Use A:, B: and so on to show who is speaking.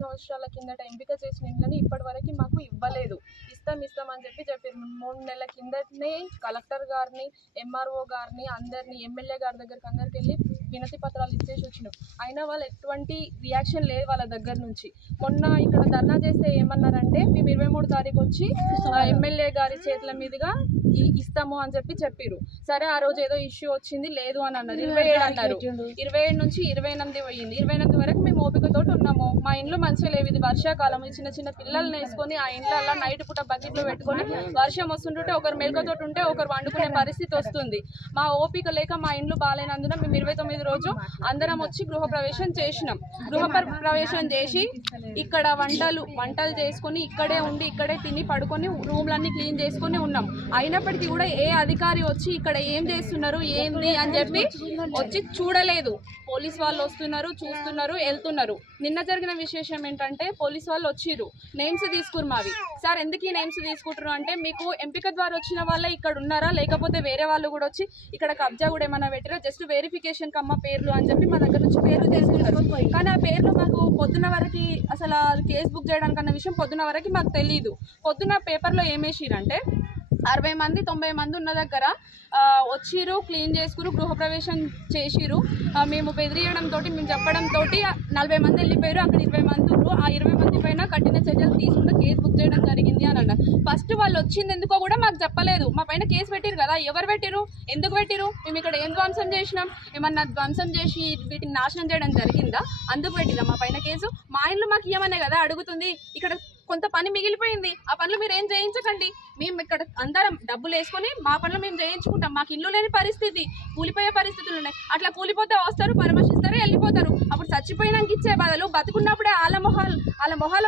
A: సంవత్సరాల కిందట ఎంపిక చేసిన ఇండ్లని ఇప్పటి వరకు మాకు ఇవ్వలేదు. ఇస్తాం ఇస్తాం అని చెప్పి చెప్పారు మూడు నెలల కిందనే కలెక్టర్ గారిని ఎంఆర్ఓ గారిని అందరిని ఎమ్మెల్యే గారి దగ్గరికి అందరికి వెళ్ళి వినతి పత్రాలు ఇచ్చేసి వచ్చినాం. అయినా వాళ్ళు ఎటువంటి రియాక్షన్ లేదు వాళ్ళ దగ్గర నుంచి. మొన్న ఇక్కడ ధర్నా చేస్తే ఏమన్నారంటే మేము ఇరవై మూడు తారీఖు వచ్చి ఎమ్మెల్యే గారి చేతుల మీదుగా ఇస్తాము అని చెప్పి చెప్పారు సరే ఆ రోజు ఏదో ఇష్యూ వచ్చింది లేదు అని అన్నారు. ఇరవై ఏడు అన్నారు. ఇరవై ఏడు నుంచి ఇరవై ఎనిమిది పోయింది. ఇరవై ఎనిమిది వరకు మేము ఓపికతోటి ఉన్నాము. మా ఇంట్లో మంచిగా లేవు. ఇది వర్షాకాలం. చిన్న చిన్న పిల్లల్ని వేసుకొని ఆ ఇంట్లో నైట్ పూట బకెట్లో పెట్టుకొని వర్షం వస్తుంటుంటే ఒకరు మెలకతోటి ఉంటే ఒకరు వండుకునే పరిస్థితి వస్తుంది. మా ఓపిక లేక మా ఇండ్లు బాగాలేనందున మేము ఇరవై తొమ్మిది రోజు అందరం వచ్చి గృహప్రవేశం చేసినాం. గృహ ప్రవేశం చేసి ఇక్కడ వంటలు వంటలు చేసుకొని ఇక్కడే ఉండి ఇక్కడే తిని పడుకొని రూమ్లన్నీ క్లీన్ చేసుకొని ఉన్నాం. అయినప్పటికీ కూడా ఏ అధికారి వచ్చి ఇక్కడ ఏం చేస్తున్నారు ఏంది అని చెప్పి వచ్చి చూడలేదు. పోలీస్ వాళ్ళు వస్తున్నారు చూస్తున్నారు వెళ్తున్నారు. నిన్న జరిగిన విశేషం ఏంటంటే పోలీస్ వాళ్ళు వచ్చిర్రు. నేమ్స్ తీసుకురు మావి. సార్ ఎందుకు ఈ నేమ్స్ తీసుకుంటారు అంటే మీకు ఎంపిక ద్వారా వచ్చిన వాళ్ళే ఇక్కడ ఉన్నారా? లేకపోతే వేరే వాళ్ళు కూడా వచ్చి ఇక్కడ కబ్జా కూడా ఏమైనా పెట్టారా? జస్ట్ వెరిఫికేషన్ కమ్మ పేర్లు అని చెప్పి మా దగ్గర నుంచి పేర్లు తీసుకున్నారు కానీ ఆ పేర్లు మాకు పొద్దున వరకు అసలు కేసు బుక్ చేయడానికి అన్న విషయం పొద్దున వరకు మాకు తెలియదు పొద్దున పేపర్లో ఏమేసిరంటే అరవై మంది తొంభై మంది ఉన్న దగ్గర ఆ, వచ్చిర్రు క్లీన్ చేసుకురు గృహప్రవేశం చేసిరు మేము బెదిరియడంతో మేము చెప్పడంతో నలభై మంది వెళ్ళిపోయారు. అక్కడ ఇరవై మంది ఉన్నారు. ఆ ఇరవై మంది పైన కఠిన చర్యలు తీసుకుంటే కేసు బుక్ చేయడం జరిగింది అని అన్న ఫస్ట్ వాళ్ళు వచ్చింది ఎందుకో కూడా మాకు చెప్పలేదు. మా పైన కేసు పెట్టిరు కదా. ఎవరు పెట్టిరు ఎందుకు పెట్టిరు మేము ఇక్కడ ఏం ధ్వంసం చేసినాం? ఏమన్నా ధ్వంసం చేసి వీటిని నాశనం చేయడం జరిగిందా? అందుకు పెట్టిరా మా పైన కేసు? మా ఇంట్లో మాకు ఇవ్వమనే కదా అడుగుతుంది. ఇక్కడ కొంత పని మిగిలిపోయింది. ఆ పనులు మీరు ఏం చేయించకండి. మేము ఇక్కడ అందరం డబ్బులు వేసుకొని మా పనులు మేము చేయించుకుంటాం. మాకు ఇల్లు లేని పరిస్థితి. కూలిపోయే పరిస్థితులు ఉన్నాయి. అట్లా కూలిపోతే వస్తారు పరామర్శిస్తారు వెళ్ళిపోతారు. అప్పుడు చచ్చిపోయినాక ఇచ్చే బదులు బతుకున్నప్పుడే వాళ్ళ మొహాలు వాళ్ళ మొహాలు